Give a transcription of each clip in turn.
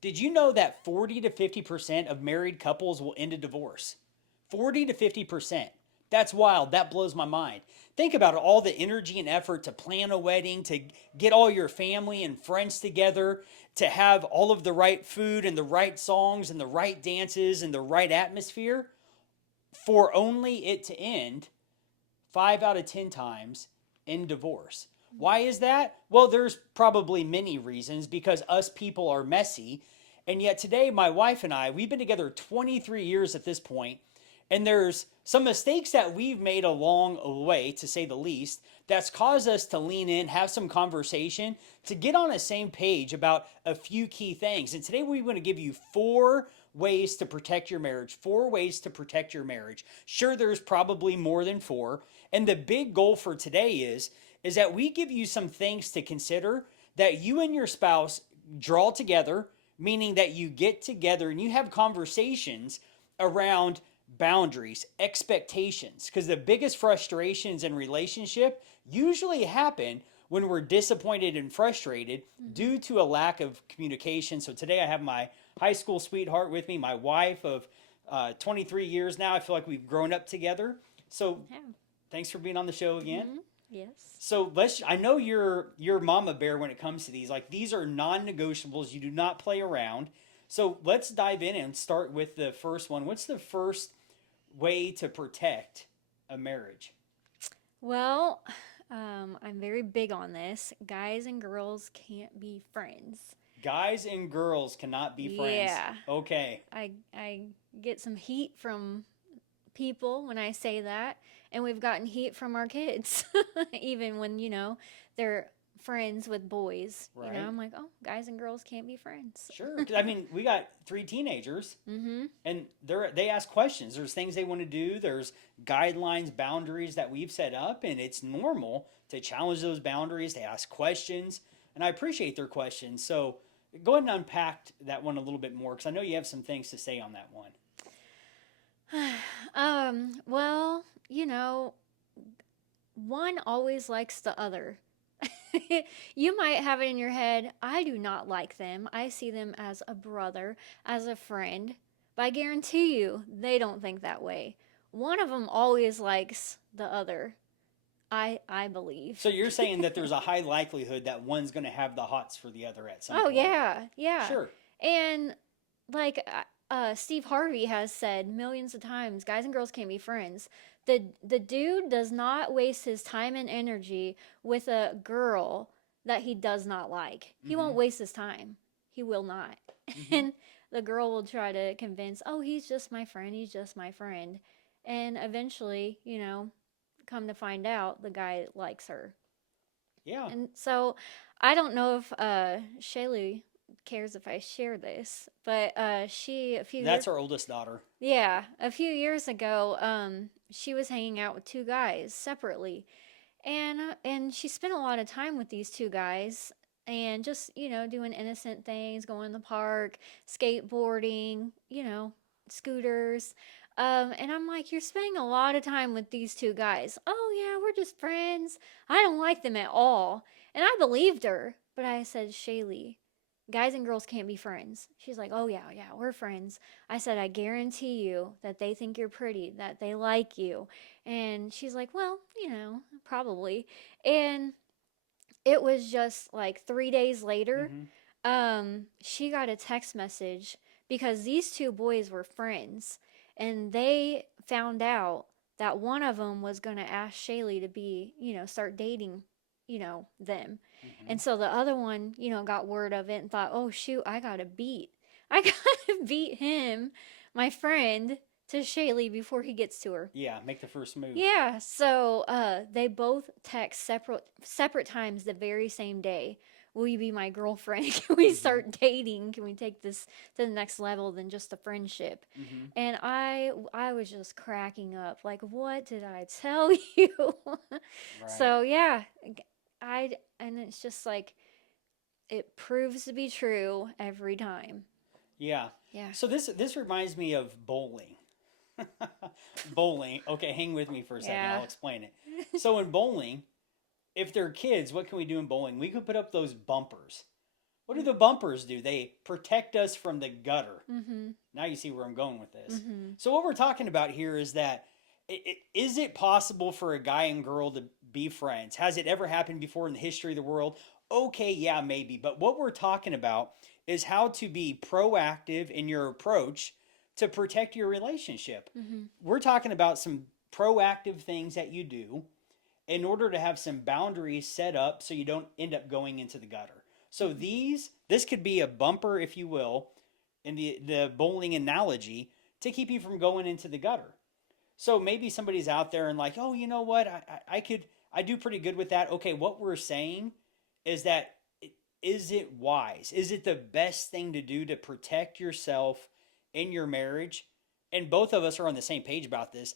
Did you know that 40 to 50% of married couples will end a divorce? 40 to 50%. That's wild. That blows my mind. Think about it, all the energy and effort to plan a wedding, to get all your family and friends together, to have all of the right food and the right songs and the right dances and the right atmosphere, for only it to end 5 out of 10 times in divorce. Why is that? Well, there's probably many reasons because us people are messy. And yet today, my wife and I, we've been together 23 years at this point, and there's some mistakes that we've made along the way, to say the least, that's caused us to lean in, have some conversation, to get on the same page about a few key things. And today we want to give you 4 ways to protect your marriage. 4 ways to protect your marriage. Sure, there's probably more than four. And the big goal for today is that we give you some things to consider that you and your spouse draw together, meaning that you get together and you have conversations around boundaries, expectations, because the biggest frustrations in relationship usually happen when we're disappointed and frustrated due to a lack of communication. So today I have my high school sweetheart with me, my wife of 23 years now. I feel like we've grown up together. So Yeah. thanks for being on the show again. Yes. So let's. I know you're mama bear when it comes to these. Like, these are non-negotiables. You do not play around. So let's dive in and start with the first one. What's the first way to protect a marriage? Well, I'm very big on this. Guys and girls can't be friends. Guys and girls cannot be friends. Yeah. Okay. I get some heat from people when I say that, and we've gotten heat from our kids, even when they're friends with boys. Right. I'm like, oh, guys and girls can't be friends. Sure. 'Cause, I mean, we got 3 teenagers, Mm-hmm. and they ask questions. There's things they want to do. There's guidelines, boundaries that we've set up, and it's normal to challenge those boundaries, to ask questions, and I appreciate their questions. So go ahead and unpack that one a little bit more because I know you have some things to say on that one. Well, one always likes the other. You might have it in your head, I do not like them. I see them as a brother, as a friend. But I guarantee you, they don't think that way. One of them always likes the other. I believe. So you're saying that there's a high likelihood that one's going to have the hots for the other at some Oh point. yeah, yeah. Sure. And like Steve Harvey has said millions of times, guys and girls can't be friends. The dude does not waste his time and energy with a girl that he does not like. He Mm-hmm. won't waste his time. He will not. Mm-hmm. And the girl will try to convince, oh, he's just my friend. He's just my friend. And eventually, come to find out, the guy likes her. Yeah. And so I don't know if Shaylee cares if I share this, but she a few years That's our oldest daughter. yeah, a few years ago, she was hanging out with two guys separately, and she spent a lot of time with these two guys, and just doing innocent things, going to the park, skateboarding, scooters. And I'm like, you're spending a lot of time with these two guys. Oh yeah, we're just friends. I don't like them at all. And I believed her, but I said, Shaylee, guys and girls can't be friends. She's like, oh yeah, yeah, we're friends. I said, I guarantee you that they think you're pretty, that they like you. And she's like, well, probably. And it was just like 3 days later, Mm-hmm. she got a text message because these two boys were friends, and they found out that one of them was going to ask Shaylee to be, start dating, them. Mm-hmm. And so the other one, got word of it and thought, oh shoot, I gotta beat him, my friend, to Shaylee before he gets to her. Yeah. Make the first move. Yeah, so they both text separate times the very same day. Will you be my girlfriend? Can we Mm-hmm. start dating? Can we take this to the next level than just a friendship? Mm-hmm. And I was just cracking up. Like, what did I tell you? Right. So yeah, I and it's just like it proves to be true every time. Yeah. Yeah. So this reminds me of bowling. Bowling. Okay, hang with me for a second. Yeah. I'll explain it. So in bowling, if they're kids, what can we do in bowling? We could put up those bumpers. What do the bumpers do? They protect us from the gutter. Mm-hmm. Now you see where I'm going with this. Mm-hmm. So what we're talking about here is that is it possible for a guy and girl to be friends? Has it ever happened before in the history of the world? Okay, yeah, maybe. But what we're talking about is how to be proactive in your approach to protect your relationship. Mm-hmm. We're talking about some proactive things that you do in order to have some boundaries set up so you don't end up going into the gutter. So this could be a bumper, if you will, in the bowling analogy to keep you from going into the gutter. So maybe somebody's out there and like, oh, you know what? I do pretty good with that. Okay, what we're saying is that is it wise? Is it the best thing to do to protect yourself in your marriage? And both of us are on the same page about this.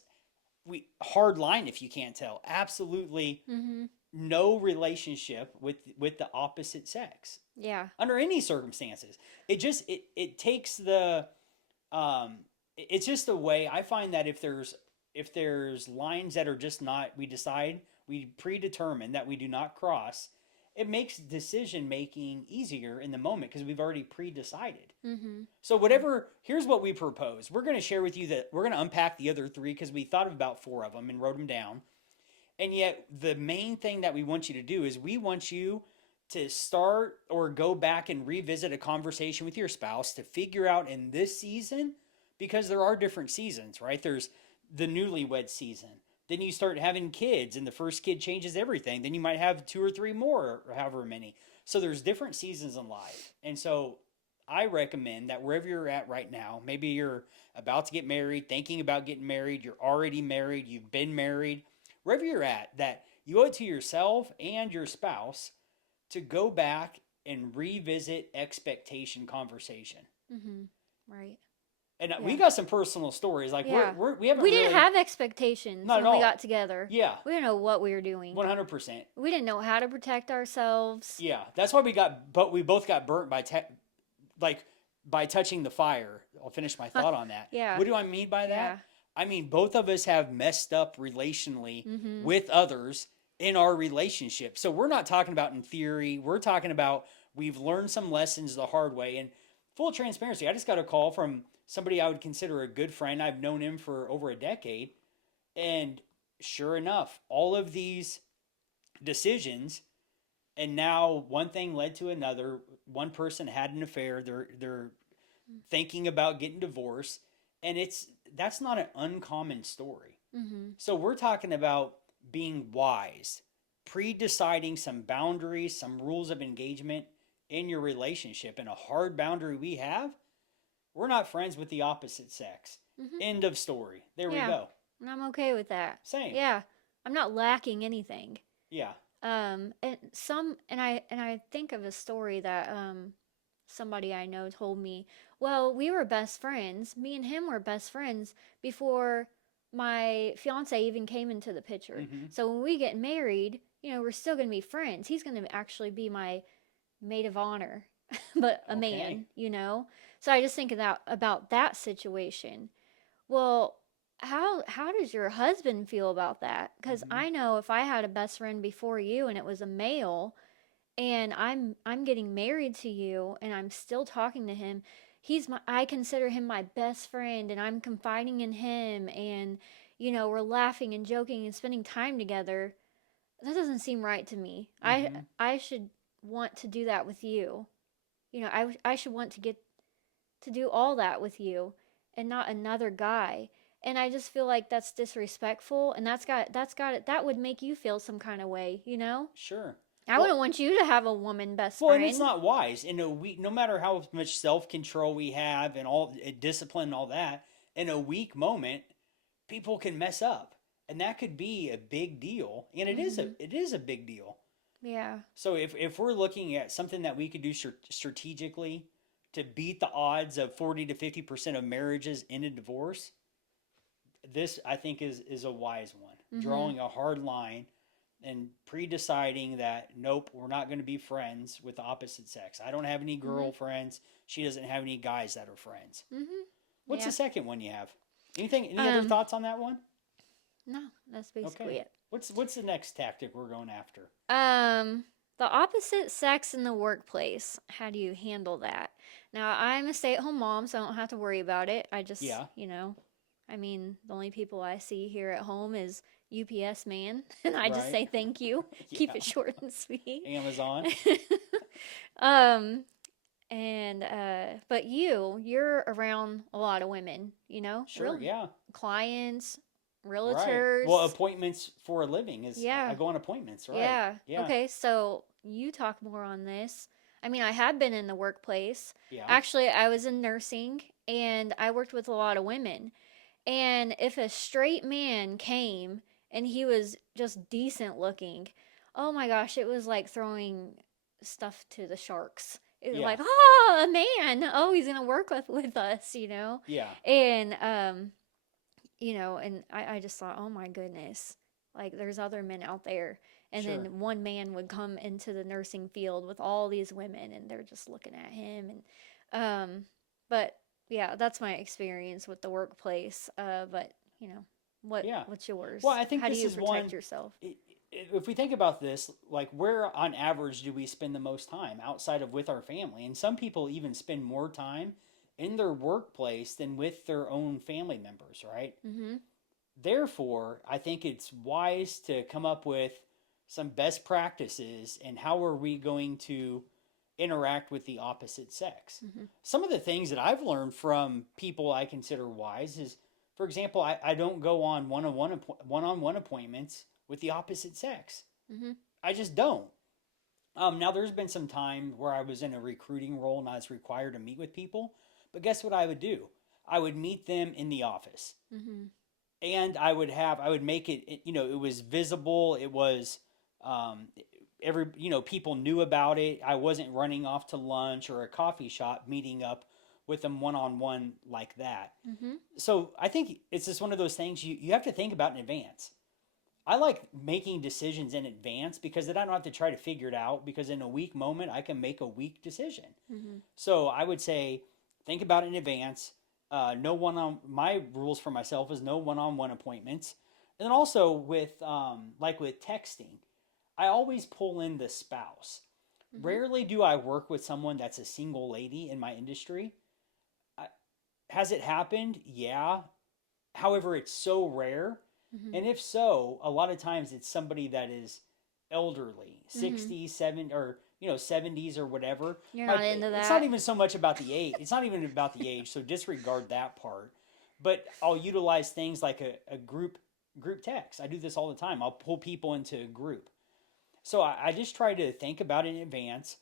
We hard line if you can't tell. Absolutely Mm-hmm. no relationship with the opposite sex Yeah. under any circumstances. It takes the it's just the way I find that if there's lines that are just not we predetermine that we do not cross, it makes decision making easier in the moment because we've already pre-decided. Mm-hmm. So whatever, here's what we propose. We're going to share with you that we're going to unpack the other three because we thought of about four of them and wrote them down. And yet the main thing that we want you to do is we want you to start or go back and revisit a conversation with your spouse to figure out in this season, because there are different seasons, right? There's the newlywed season. Then you start having kids and the first kid changes everything. Then you might have two or three more or however many. So there's different seasons in life. And so I recommend that wherever you're at right now, maybe you're about to get married, thinking about getting married, you're already married, you've been married, wherever you're at, that you owe it to yourself and your spouse to go back and revisit expectation conversation. Mm-hmm. Right. And we Yeah. got some personal stories. Like Yeah. we haven't We didn't really, have expectations not at when we all. got together. Yeah, We didn't know what we were doing. 100%. We didn't know how to protect ourselves. Yeah, that's why we both got burnt by touching the fire. I'll finish my thought on that. Yeah. What do I mean by that? Yeah. I mean, both of us have messed up relationally Mm-hmm. with others in our relationship. So we're not talking about in theory. We're talking about we've learned some lessons the hard way. And full transparency, I just got a call from somebody I would consider a good friend. I've known him for over a decade. And sure enough, all of these decisions, and now one thing led to another. One person had an affair. They're thinking about getting divorced. And that's not an uncommon story. Mm-hmm. So we're talking about being wise, pre-deciding some boundaries, some rules of engagement in your relationship. And a hard boundary we have, we're not friends with the opposite sex. Mm-hmm. End of story. There Yeah. we go. And I'm okay with that. Same. Yeah. I'm not lacking anything. Yeah. And I think of a story that somebody I know told me. Well, we were best friends. Me and him were best friends before my fiance even came into the picture. Mm-hmm. So when we get married, we're still going to be friends. He's going to actually be my maid of honor, but a Okay. man. So I just think about that situation. Well, how does your husband feel about that? Because Mm-hmm. I know if I had a best friend before you and it was a male, and I'm getting married to you and I'm still talking to him, I consider him my best friend and I'm confiding in him, and we're laughing and joking and spending time together. That doesn't seem right to me. Mm-hmm. I should want to do that with you. I should want to get to do all that with you and not another guy. And I just feel like that's disrespectful, and that would make you feel some kind of way. Sure. I Well, wouldn't want you to have a woman best well, and it's friend. not wise. No matter how much self-control we have and all discipline and all that, in a weak moment, people can mess up, and that could be a big deal. And Mm-hmm. it is a big deal. Yeah. So if we're looking at something that we could do strategically to beat the odds of 40 to 50% of marriages in a divorce, this I think is a wise one. Mm-hmm. Drawing a hard line and pre-deciding that nope, we're not going to be friends with the opposite sex. I don't have any Mm-hmm. girlfriends. She doesn't have any guys that are friends. Mm-hmm. What's Yeah. the second one you have? Any other thoughts on that one? No, that's basically Okay. it. What's the next tactic we're going after? The opposite sex in the workplace. How do you handle that? Now, I'm a stay at home mom, so I don't have to worry about it. I just, Yeah, I mean, the only people I see here at home is UPS man, and I just right. say thank you. Keep Yeah. it short and sweet. Amazon. um, and but you're around a lot of women, Sure, real yeah. clients, Right. Well, realtors. appointments for a living is I Yeah. go on appointments, right? Yeah. Yeah. Okay, so you talk more on this. I mean, I have been in the workplace. Yeah. Actually, I was in nursing and I worked with a lot of women. And if a straight man came and he was just decent looking, oh my gosh, it was like throwing stuff to the sharks. It was Yeah. like, oh, a man. Oh, he's going to work with us. Yeah. And and I just thought, oh my goodness, like there's other men out there. And Sure. then one man would come into the nursing field with all these women, and they're just looking at him. But yeah, that's my experience with the workplace. But you know, Yeah. what's Well, yours? I think How do this you is protect one. yourself? If we think about this, like where on average do we spend the most time outside of with our family? And some people even spend more time in their workplace than with their own family members, right? Mm-hmm. Therefore, I think it's wise to come up with some best practices and how are we going to interact with the opposite sex. Mm-hmm. Some of the things that I've learned from people I consider wise is, for example, I don't go on one-on-one appointments with the opposite sex. Mm-hmm. I just don't. Now, there's been some time where I was in a recruiting role and I was required to meet with people, but guess what I would do? I would meet them in the office Mm-hmm. and I would make it, it was visible. It was, um, people knew about it. I wasn't running off to lunch or a coffee shop meeting up with them one on one like that. Mm-hmm. So I think it's just one of those things you have to think about in advance. I like making decisions in advance because then I don't have to try to figure it out because in a weak moment I can make a weak decision. Mm-hmm. So I would say think about it in advance. No one on my rules for myself is no one-on-one appointments. And then also with like with texting, I always pull in the spouse. Mm-hmm. Rarely do I work with someone that's a single lady in my industry. I, has it happened? Yeah. However, it's so rare. Mm-hmm. And if so, a lot of times it's somebody that is elderly, Mm-hmm. 60s, 7 or 70s or whatever. You're not Like into it's not that. even so much about the age. It's not even about the age, so disregard that part. But I'll utilize things like a group text. I do this all the time. I'll pull people into a group. So I just try to think about it in advance,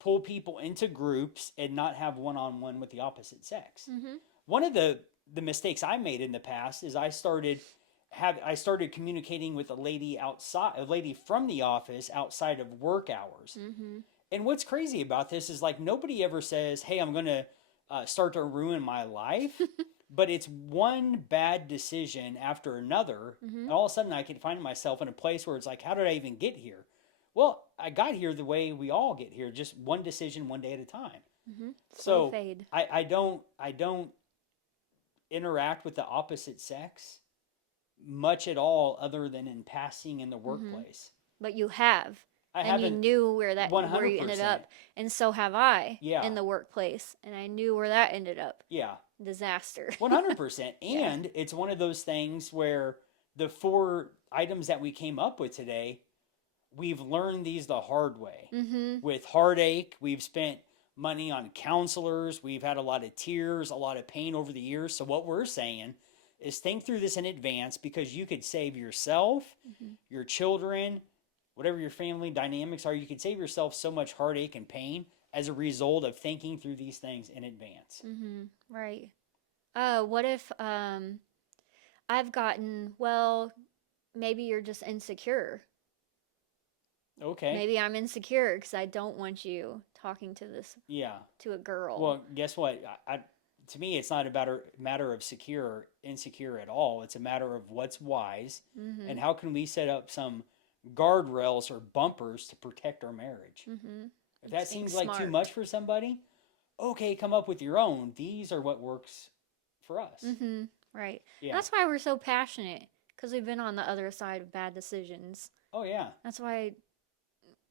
pull people into groups, and not have one-on-one with the opposite sex. Mm-hmm. One of the mistakes I made in the past is I started communicating with a lady from the office outside of work hours. Mm-hmm. And what's crazy about this is like nobody ever says, "Hey, I'm gonna start to ruin my life," but it's one bad decision after another, Mm-hmm. and all of a sudden I can find myself in a place where it's like, "How did I even get here?" Well, I got here the way we all get here, just one decision, one day at a time. Mm-hmm. Slow So fade. I don't interact with the opposite sex much at all other than in passing in the Mm-hmm. workplace. But you have, I and you haven't knew where you ended 100%. up, and so have I Yeah. in the workplace, and I knew where that ended up. Yeah. Disaster. 100%. Yeah. And it's one of those things where the four items that we came up with today, we've learned these the hard way. Mm-hmm. With heartache, we've spent money on counselors, we've had a lot of tears, a lot of pain over the years. So what we're saying is think through this in advance because you could save yourself, Mm-hmm. your children, whatever your family dynamics are, you could save yourself so much heartache and pain as a result of thinking through these things in advance. Mm-hmm. Right. What if I've gotten, well, maybe you're just insecure. Okay. Maybe I'm insecure because I don't want you talking Yeah. to a girl. Well, guess what? To me, it's not about a matter of secure or insecure at all. It's a matter of what's wise Mm-hmm. and how can we set up some guardrails or bumpers to protect our marriage. Mm-hmm. If It's that being seems like too much smart. for somebody, okay, come up with your own. These are what works for us. Mm-hmm. Right. Yeah. That's why we're so passionate because we've been on the other side of bad decisions. Oh, yeah. That's why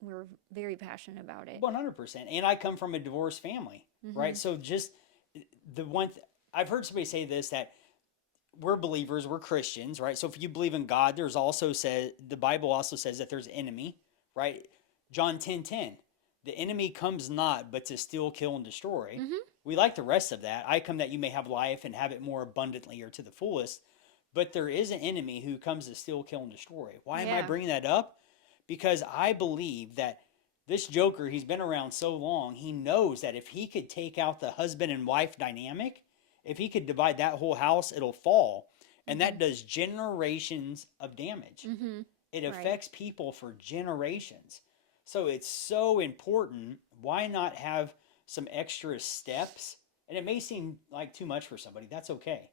we're very passionate about it. 100%. And I come from a divorced family, right? Mhm. So just the one, I've heard somebody say this, that we're believers, we're Christians, right? So if you believe in God, there's also says, the Bible also says that there's enemy, right? John 10:10, the enemy comes not but to steal, kill, and destroy. Mhm. We like the rest of that. I come that you may have life and have it more abundantly or to the fullest. But there is an enemy who comes to steal, kill, and destroy. Why am I Yeah. bringing that up? Because I believe that this Joker, he's been around so long, he knows that if he could take out the husband and wife dynamic, if he could divide that whole house, it'll fall. And that Mhm. does generations of damage. Mhm. It Right. affects people for generations. So it's so important. Why not have some extra steps? And it may seem like too much for somebody. That's okay.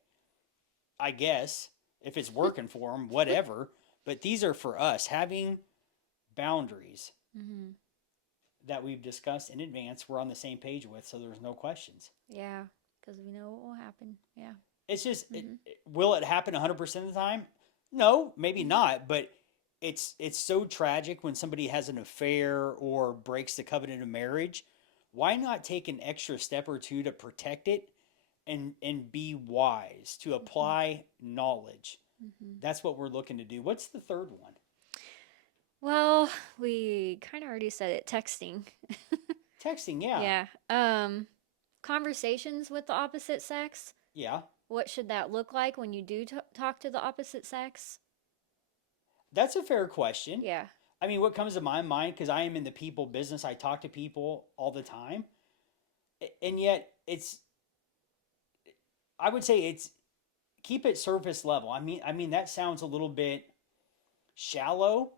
I guess if it's working for them, whatever. But these are for us. Having boundaries Mhm. that we've discussed in advance, we're on the same page with, so there's no questions. Yeah, because we know what will happen. Yeah. It's just, Mhm. will it happen 100% of the time? No, maybe Mhm. not. But it's so tragic when somebody has an affair or breaks the covenant of marriage. Why not take an extra step or two to protect it and be wise to Mhm. apply knowledge? Mhm. That's what we're looking to do. What's the third one? Well, we kind of already said it. Texting. Texting, yeah. Yeah. Conversations with the opposite sex. Yeah. What should that look like when you do talk to the opposite sex? That's a fair question. Yeah. I mean, what comes to my mind, because I am in the people business, I talk to people all the time. And yet I would say it's keep it surface level. I mean that sounds a little bit shallow,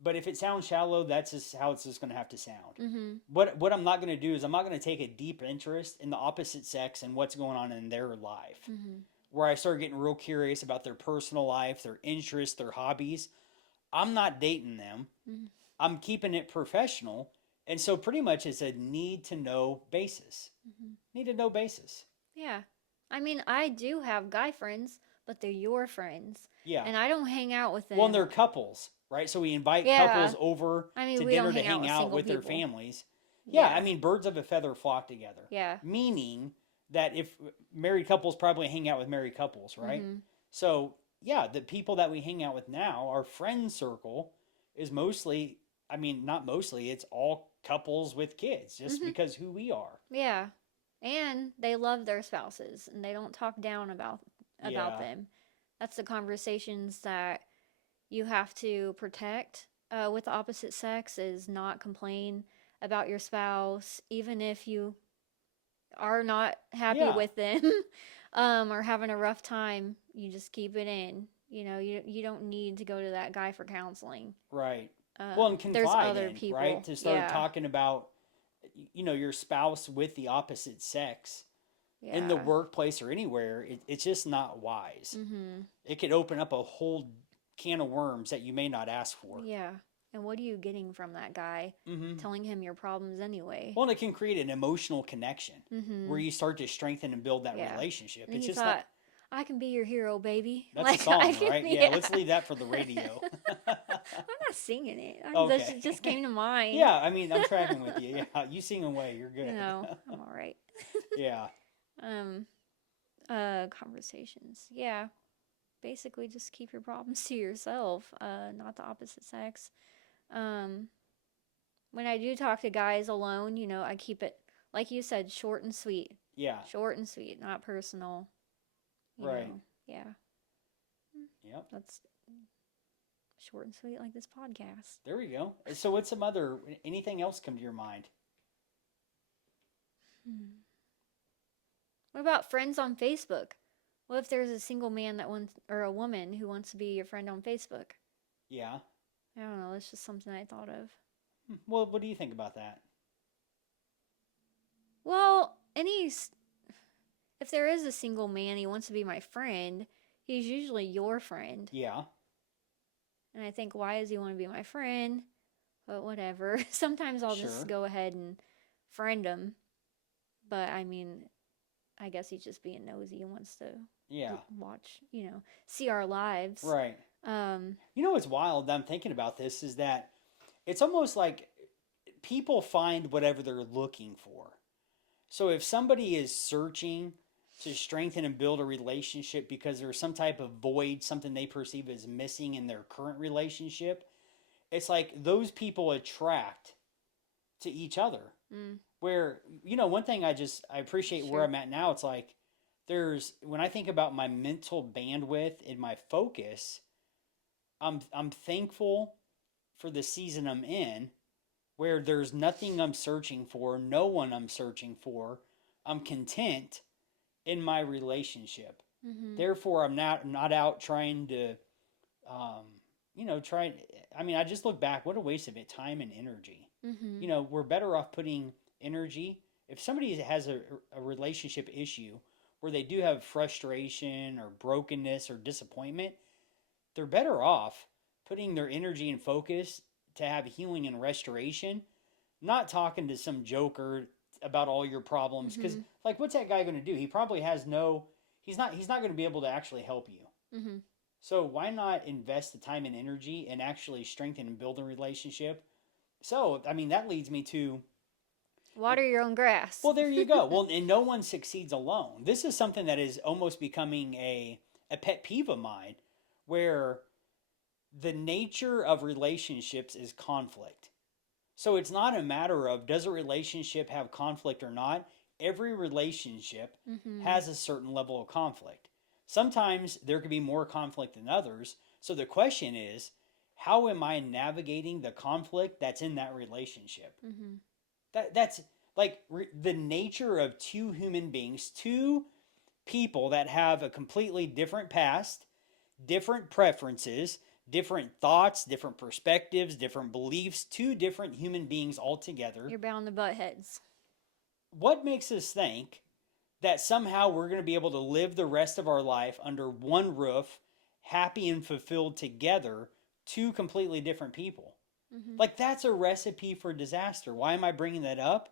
but if it sounds shallow, that's just how it's just going to have to sound. Mhm. What I'm not going to do is I'm not going to take a deep interest in the opposite sex and what's going on in their life. Mhm. Where I start getting real curious about their personal life, their interests, their hobbies. I'm not dating them. Mhm. I'm keeping it professional. And so pretty much it's a need to know basis. Mhm. Need to know basis. Yeah. I mean, I do have guy friends, but they're your friends, Yeah. and I don't hang out with Well, and them. they're couples, right? So we invite Yeah. couples over I mean, to we don't dinner to hang out hang with out single with their people. families. Yeah, I Yeah. mean, birds of a feather flock together. Yeah. Meaning that if married couples probably hang out with married couples, right? Mhm. So, yeah, the people that we hang out with now, our friend circle is mostly, I mean, not mostly, it's all couples with kids just Mhm. because who we are. Yeah. And they love their spouses and they don't talk down about Yeah. them. That's the conversations that you have to protect with the opposite sex is not complain about your spouse even if you are not happy Yeah. with them or having a rough time. You just keep it in. You know, you don't need to go to that guy for counseling. Right. Well, and There's confide other in, right? people. To start Yeah. talking about, your spouse with the opposite sex in the Yeah. workplace or anywhere, it's just not wise. Mhm. It could open up a whole can of worms that you may not ask for. Yeah. And what are you getting from that guy Mm-hmm. telling him your problems anyway? Well, and it can create an emotional connection where Mhm. you start to strengthen and build that Yeah. relationship. And It's he just like thought, I can be your hero, baby. that's a Like I song, can, right? Yeah, yeah. let's leave that for the radio. I'm not singing it. Okay. It just came to mind. Yeah, I mean, I'm tracking with you. Yeah, you sing away. You're You good. know, I'm all right. Yeah. um, conversations. Yeah, basically just keep your problems to yourself. Not the opposite sex. Um, when I do talk to guys alone, I keep it like you said, short and sweet. Yeah. Short and sweet, not personal. You Right. know, yeah. Yep. That's short and sweet like this podcast. There we go. So, what's some other anything else come to your mind? Hmm. What about friends on Facebook? What if there's a single man that wants, or a woman who wants to be your friend on Facebook? Yeah. I don't know. It's just something I thought of. Well, what do you think about that? Well, if there is a single man he wants to be my friend, he's usually your friend. Yeah. And I think, why does he want to be my friend? But whatever. Sometimes I'll just Sure. go ahead and friend him. But I mean, I guess he's just being nosy and wants to Yeah. watch, see our lives. Right. Um, You know what's wild? I'm thinking about this is that it's almost like people find whatever they're looking for. So if somebody is searching to strengthen and build a relationship because there's some type of void, something they perceive as missing in their current relationship, it's like those people attract to each other. Mm, Where, one thing I appreciate where sure. I'm at now, it's like when I think about my mental bandwidth and my focus, I'm thankful for the season I'm in where there's nothing I'm searching for, no one I'm searching for. I'm content in my relationship. Mhm. Therefore, I'm not out trying to, um, try. I mean, I just look back. What a waste of it, time and energy. Mhm. We're better off putting energy. If somebody has a relationship issue where they do have frustration or brokenness or disappointment, they're better off putting their energy and focus to have healing and restoration, not talking to some joker about all your problems. Because, Mhm. like, what's that guy going to do? He probably has no. He's not going to be able to actually help you. Mhm. So why not invest the time and energy and actually strengthen and build a relationship? So I mean that leads me to, Water your own grass. well, there you go. Well, and no one succeeds alone. This is something that is almost becoming a pet peeve of mine, where the nature of relationships is conflict. So it's not a matter of does a relationship have conflict or not. Every relationship Mhm. has a certain level of conflict. Sometimes there could be more conflict than others. So the question is, how am I navigating the conflict that's in that relationship? Mhm. That's like the nature of two human beings, two people that have a completely different past, different preferences, different thoughts, different perspectives, different beliefs, two different human beings altogether. You're bound to butt heads. What makes us think that somehow we're going to be able to live the rest of our life under one roof, happy and fulfilled together, two completely different people? Mhm. Like, that's a recipe for disaster. Why am I bringing that up?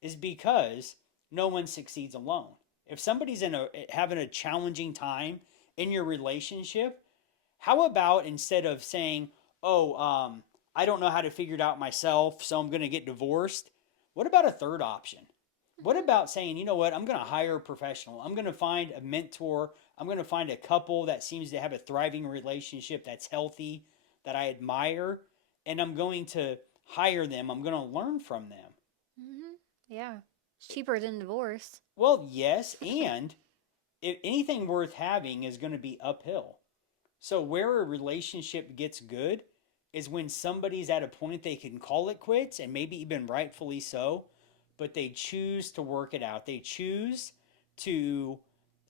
Is because no one succeeds alone. If somebody's having a challenging time in your relationship, how about instead of saying, "Oh, I don't know how to figure it out myself, so I'm going to get divorced," what about a third option? What Mhm. about saying, "You know what? I'm going to hire a professional. I'm going to find a mentor. I'm going to find a couple that seems to have a thriving relationship that's healthy, that I admire, and I'm going to hire them. I'm going to learn from them." Mhm. Yeah. It's cheaper than divorce. Well, yes, and if anything worth having is going to be uphill. So where a relationship gets good is when somebody's at a point they can call it quits, and maybe even rightfully so, but they choose to work it out. They choose to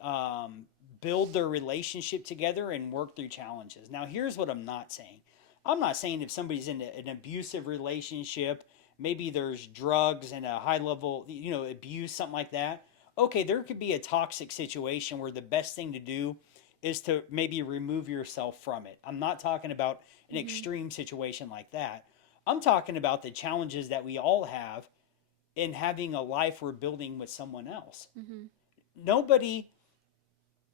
um, build their relationship together and work through challenges. Now, here's what I'm not saying. I'm not saying if somebody's in an abusive relationship, maybe there's drugs and a high level, abuse, something like that. Okay, there could be a toxic situation where the best thing to do is to maybe remove yourself from it. I'm not talking about an Mhm. extreme situation like that. I'm talking about the challenges that we all have in having a life we're building with someone else. Mhm. Nobody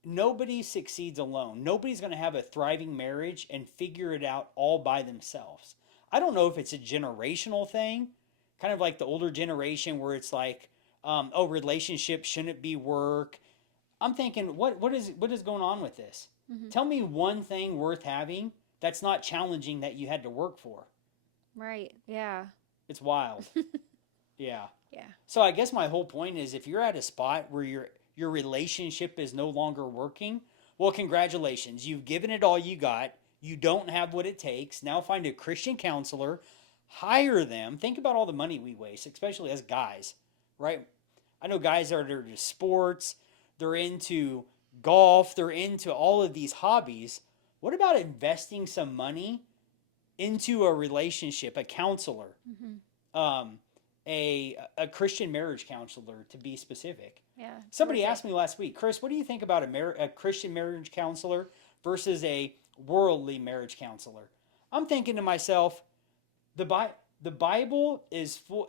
nobody succeeds alone. Nobody's going to have a thriving marriage and figure it out all by themselves. I don't know if it's a generational thing, kind of like the older generation where it's like, oh, relationships shouldn't be work. I'm thinking, what is going on with this? Mhm. Tell me one thing worth having that's not challenging that you had to work for. Right. Yeah. It's wild. Yeah. Yeah. So I guess my whole point is if you're at a spot where your relationship is no longer working, well, congratulations. You've given it all you got. You don't have what it takes. Now find a Christian counselor, hire them. Think about all the money we waste, especially as guys, right? I know guys that are into sports, they're into golf, they're into all of these hobbies. What about investing some money into a relationship, a counselor? Mhm. um, a Christian marriage counselor, to be specific. Yeah. It's Somebody worth it. asked me last week, Chris, what do you think about a Christian marriage counselor versus a worldly marriage counselor? I'm thinking to myself, the Bi- the Bible is full.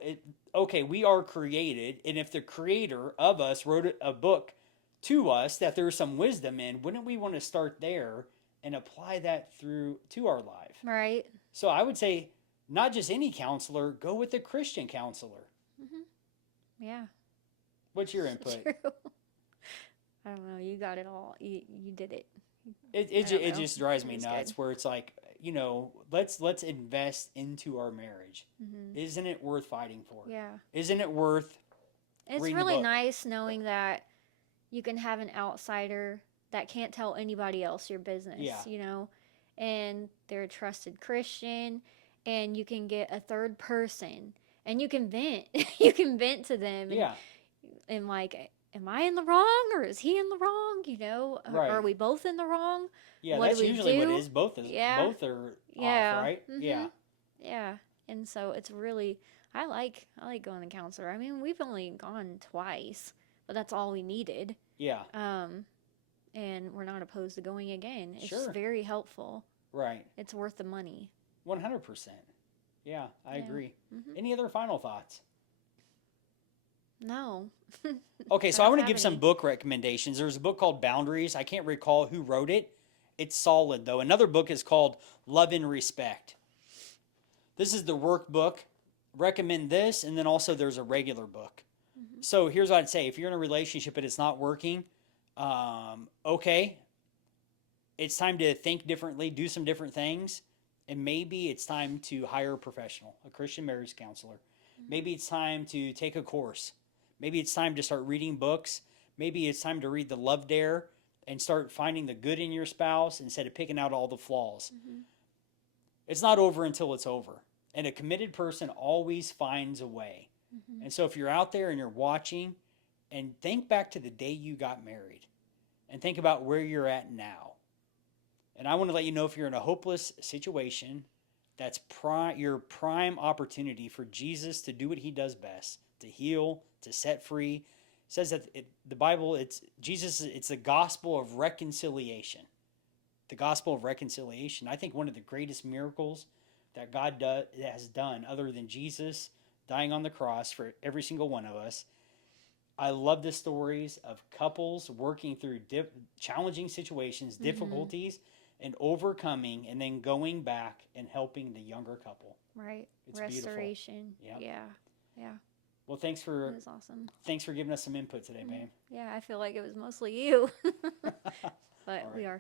Okay, we are created, and if the Creator of us wrote a book to us that there's some wisdom in, wouldn't we want to start there and apply that through to our life? Right. So I would say not just any counselor, go with a Christian counselor. Hmm. Yeah. What's your So input? true. I don't know. You got it all. You did it. It I don't it know. just drives It me was good. nuts where it's like, let's invest into our marriage. Hmm. Isn't it worth fighting for? Yeah. Isn't it worth It's reading the really book? nice knowing that you can have an outsider that can't tell anybody else your Yeah. business, and they're a trusted Christian, and you can get a third person and you can vent. You can vent to them Yeah. and like, am I in the wrong or is he in the wrong? Are Right. we both in the wrong? Yeah, What do that's we usually what it do? is. Yeah. Both are off, Yeah. right? Yeah. Mhm. Yeah. And so it's really I like going to counselor. I mean, we've only gone twice, but that's all we needed. Yeah. Um and we're not opposed to going again. It's Sure. very helpful. Right. It's worth the money. 100%. Yeah, I Yeah. agree. Mhm. Any other final thoughts? No. Okay, I so I don't want to have give some any. book recommendations. There's a book called Boundaries. I can't recall who wrote it. It's solid though. Another book is called Love and Respect. This is the workbook. Recommend this, and then also there's a regular book. Mhm. So here's what I'd say: if you're in a relationship and it's not working, okay, it's time to think differently, do some different things, and maybe it's time to hire a professional, a Christian marriage counselor. Mhm. Maybe it's time to take a course. Maybe it's time to start reading books. Maybe it's time to read the Love Dare and start finding the good in your spouse instead of picking out all the flaws. Mhm. It's not over until it's over. And a committed person always finds a way. Mhm. And so if you're out there and you're watching, and think back to the day you got married and think about where you're at now. And I want to let you know if you're in a hopeless situation, that's your prime opportunity for Jesus to do what he does best, to heal, to set free. It says that the Bible, it's Jesus, it's the gospel of reconciliation. The gospel of reconciliation. I think one of the greatest miracles that has done, other than Jesus dying on the cross for every single one of us. I love the stories of couples working through challenging situations, Mhm. difficulties, and overcoming, and then going back and helping the younger couple. Right. It's beautiful. Restoration. Yeah. Yeah. Yeah. Well, It was awesome. thanks for giving us some input today, Mhm. babe. Yeah, I feel like it was mostly you. All But we right. are